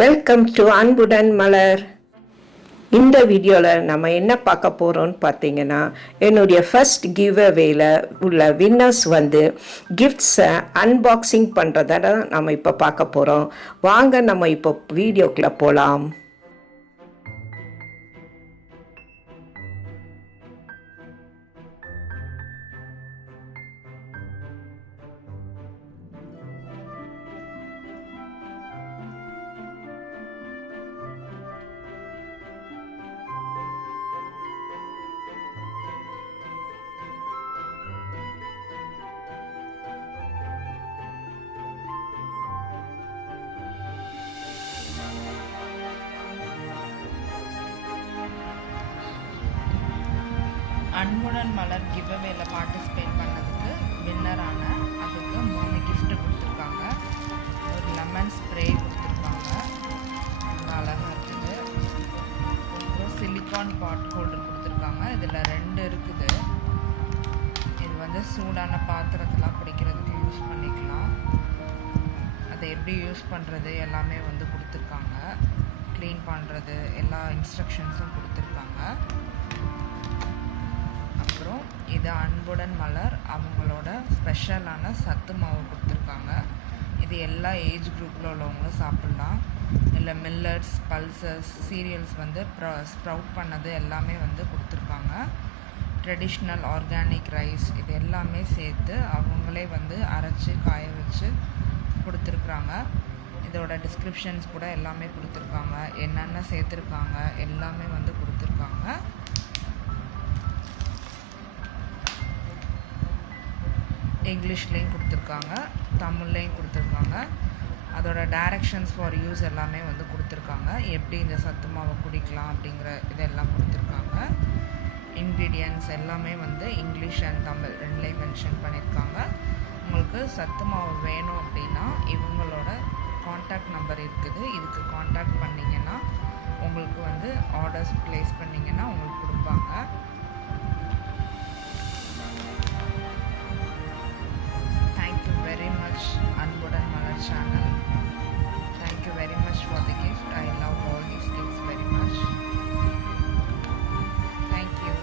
Welcome to அன்புடன் மலர். இந்த வீடியோவில் நம்ம என்ன பார்க்க போகிறோம்னு பார்த்தீங்கன்னா, என்னுடைய ஃபர்ஸ்ட் கிவ் அவேல உள்ள வின்னர்ஸ் கிஃப்ட்ஸை அன்பாக்சிங் பண்ணுறத நம்ம இப்போ பார்க்க போகிறோம். வாங்க நம்ம இப்போ வீடியோக்குள்ளே போகலாம். அன்புடன் மலர் கிவ்அவேல பார்ட்டிசிபேட் பண்ணதுக்கு வின்னரான அதுக்கு 3 கிஃப்ட் கொடுத்துருக்காங்க. ஒரு லெமன் ஸ்ப்ரே கொடுத்துருக்காங்க, அழகாக இருக்குது. அப்புறம் சிலிக்கான் பாட் ஹோல்டர் கொடுத்துருக்காங்க. இதில் 2 இருக்குது. இது சூடான பாத்திரத்தெலாம் பிடிக்கிறதுக்கு யூஸ் பண்ணிக்கலாம். அதை எப்படி யூஸ் பண்ணுறது எல்லாமே கொடுத்துருக்காங்க. க்ளீன் பண்ணுறது எல்லா இன்ஸ்ட்ரக்ஷன்ஸும் கொடுத்துருக்காங்க. அப்புறம் இது அன்புடன் மலர் அவங்களோட ஸ்பெஷலான சத்து மாவு கொடுத்துருக்காங்க. இது எல்லா ஏஜ் குரூப்பில் உள்ளவங்களும் சாப்பிட்லாம். இல்லை மில்லட்ஸ், பல்சஸ், சீரியல்ஸ் ஸ்ப்ரவுட் பண்ணது எல்லாமே கொடுத்துருக்காங்க. ட்ரெடிஷ்னல் ஆர்கானிக் ரைஸ் இது எல்லாமே சேர்த்து அவங்களே அரைச்சி காய வச்சு கொடுத்துருக்குறாங்க. இதோட டிஸ்கிரிப்ஷன்ஸ் கூட எல்லாமே கொடுத்துருக்காங்க. என்னென்ன சேர்த்துருக்காங்க எல்லாமே கொடுத்துருக்காங்க. இங்கிலீஷ்லேயும் கொடுத்துருக்காங்க, தமிழ்லேயும் கொடுத்துருக்காங்க. அதோட டைரக்ஷன்ஸ் ஃபார் யூஸ் எல்லாமே கொடுத்துருக்காங்க. எப்படி இந்த சத்து மாவை குடிக்கலாம் அப்படிங்கிற இதெல்லாம் கொடுத்துருக்காங்க. இன்க்ரீடியன்ட்ஸ் எல்லாமே இங்கிலீஷ் அண்ட் தமிழ் 2லேயும் மென்ஷன் பண்ணியிருக்காங்க. உங்களுக்கு சத்து மாவு வேணும் அப்படின்னா இவங்களோட காண்டாக்ட் நம்பர் இருக்குது. இதுக்கு காண்டாக்ட் பண்ணிங்கன்னா உங்களுக்கு ஆர்டர்ஸ் ப்ளேஸ் பண்ணிங்கன்னா உங்களுக்கு கொடுப்பாங்க. Anbudan Malar channel. Thank you very much for the gift. I love all these gifts very much. Thank you.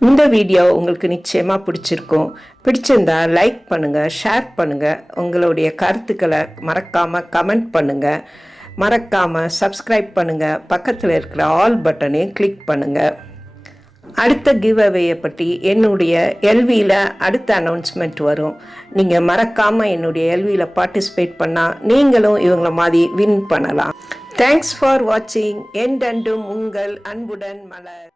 இந்த வீடியோ உங்களுக்கு நிச்சயமாக பிடிச்சிருக்கும். பிடிச்சிருந்தா லைக் பண்ணுங்கள், ஷேர் பண்ணுங்கள், உங்களுடைய கருத்துக்களை மறக்காமல் கமெண்ட் பண்ணுங்கள், மறக்காமல் சப்ஸ்கிரைப் பண்ணுங்கள், பக்கத்தில் இருக்கிற ஆல் பட்டனையும் கிளிக் பண்ணுங்கள். அடுத்த கிவ் அவேயை பற்றி என்னுடைய எல்வியில் அடுத்த அனௌன்ஸ்மெண்ட் வரும். நீங்கள் மறக்காமல் என்னுடைய எல்வியில் பார்ட்டிசிபேட் பண்ணால் நீங்களும் இவங்கள மாதிரி வின் பண்ணலாம். தேங்க்ஸ் ஃபார் வாட்சிங். என்றென்றும் உங்கள் அன்புடன் மலர்.